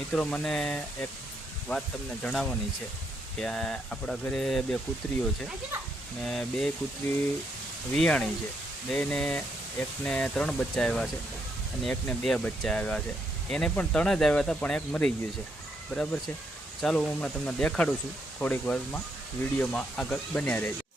મિત્રો મને એક વાત તમને જણાવવાની છે કે આપણા ઘરે 2 કૂતરીઓ છે ને 2 કૂતરી વિયાણી છે. બેને એકને 3 બચ્ચા આવ્યા છે અને એકને 2 બચ્ચા આવ્યા છે. એને પણ 3 જ આવ્યા હતા પણ એક મરી ગયું છે. બરાબર છે. ચાલો હું હમણાં તમને દેખાડું છું થોડીક વારમાં. વિડીયોમાં આગળ બન્યા રહેજો.